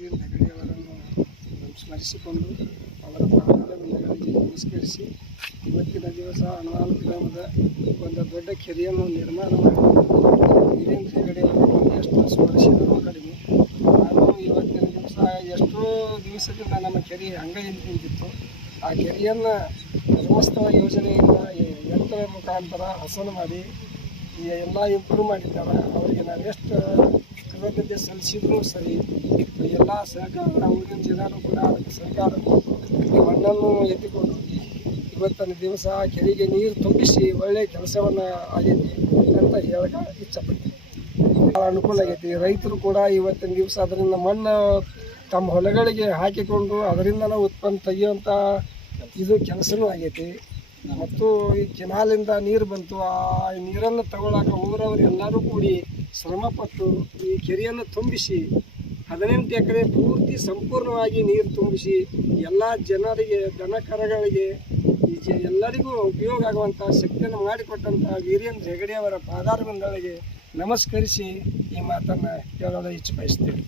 ವೀರೇಂದ್ರ ಹೆಗಡೆಯವರನ್ನು ಸ್ಮರಿಸಿಕೊಂಡು ಅವರ ಪಾದಾರವಿಂದಗಳಿಗೆ ನಮಸ್ಕರಿಸಿ ಇವತ್ತಿನ ದಿವಸ ಅಣವಾಲು ಗ್ರಾಮದ ಒಂದು ದೊಡ್ಡ ಕೆರೆಯನ್ನು ನಿರ್ಮಾಣ ಮಾಡಿ ವೀರೇಂದ್ರ ಹೆಗಡೆಯವರನ್ನು ಎಷ್ಟು ಸ್ಮರಿಸಿದರೂ ಕಡಿಮೆ. ನಾನು ಇವತ್ತಿನ ದಿವಸ ಎಷ್ಟೋ ದಿವಸದಿಂದ ನಮ್ಮ ಕೆರೆ ಹಂಗೆ ನಿಂತಿತ್ತು. ಆ ಕೆರೆಯನ್ನು ಧರ್ಮಸ್ಥಳ ಯೋಜನೆಯಿಂದ ಯಂತ್ರ ಮುಖಾಂತರ ಹಸನು ಮಾಡಿ ಎಲ್ಲ ಇಂಪ್ರೂವ್ ಮಾಡಿದ್ದಾರೆ. ಅವರಿಗೆ ನಾವು ಎಷ್ಟು ಕೃತಜ್ಞತೆ ಸಲ್ಲಿಸಿದ್ರೂ ಸರಿ, ಎಲ್ಲ ಸಹಕಾರ ಊರಿನ ಜನರು ಕೂಡ ಅದಕ್ಕೆ ಸಹಕಾರ ಕೊಟ್ಟು ಮಣ್ಣನ್ನು ಎತ್ತಿಕೊಂಡು ಇವತ್ತಿನ ದಿವಸ ಕೆರೆಗೆ ನೀರು ತುಂಬಿಸಿ ಒಳ್ಳೆಯ ಕೆಲಸವನ್ನು ಆಗೈತಿ ಅಂತ ಹೇಳಕ್ಕೆ ಇಚ್ಛಪಡ್ತೀನಿ. ಭಾಳ ಅನುಕೂಲ ಆಗೈತಿ. ರೈತರು ಕೂಡ ಇವತ್ತಿನ ದಿವಸ ಅದರಿಂದ ಮಣ್ಣು ತಮ್ಮ ಹೊಲಗಳಿಗೆ ಹಾಕಿಕೊಂಡು ಅದರಿಂದ ಉತ್ಪನ್ನ ತೆಗೆಯುವಂಥ ಇದು ಕೆಲಸನೂ ಆಗೈತಿ. ಮತ್ತು ಈ ಕೆನಾಲಿಂದ ನೀರು ಬಂತು. ಆ ನೀರನ್ನು ತಗೊಳ್ಳೋಕೆ ಊರವರು ಎಲ್ಲರೂ ಕೂಡಿ ಶ್ರಮಪಟ್ಟು ಈ ಕೆರೆಯನ್ನು ತುಂಬಿಸಿ 18 ಎಕರೆ ಪೂರ್ತಿ ಸಂಪೂರ್ಣವಾಗಿ ನೀರು ತುಂಬಿಸಿ ಎಲ್ಲ ಜನರಿಗೆ, ದನ ಕರಗಳಿಗೆ, ಎಲ್ಲರಿಗೂ ಉಪಯೋಗ ಆಗುವಂಥ ಶಕ್ತಿಯನ್ನು ಮಾಡಿಕೊಟ್ಟಂಥ ವೀರೇಂದ್ರ ಹೆಗಡೆಯವರ ಪಾದಾರವಿಂದಗಳಿಗೆ ನಮಸ್ಕರಿಸಿ ಈ ಮಾತನ್ನು ಹೇಳಲು ಇಚ್ಛೆ ಬಯಸ್ತೇನೆ.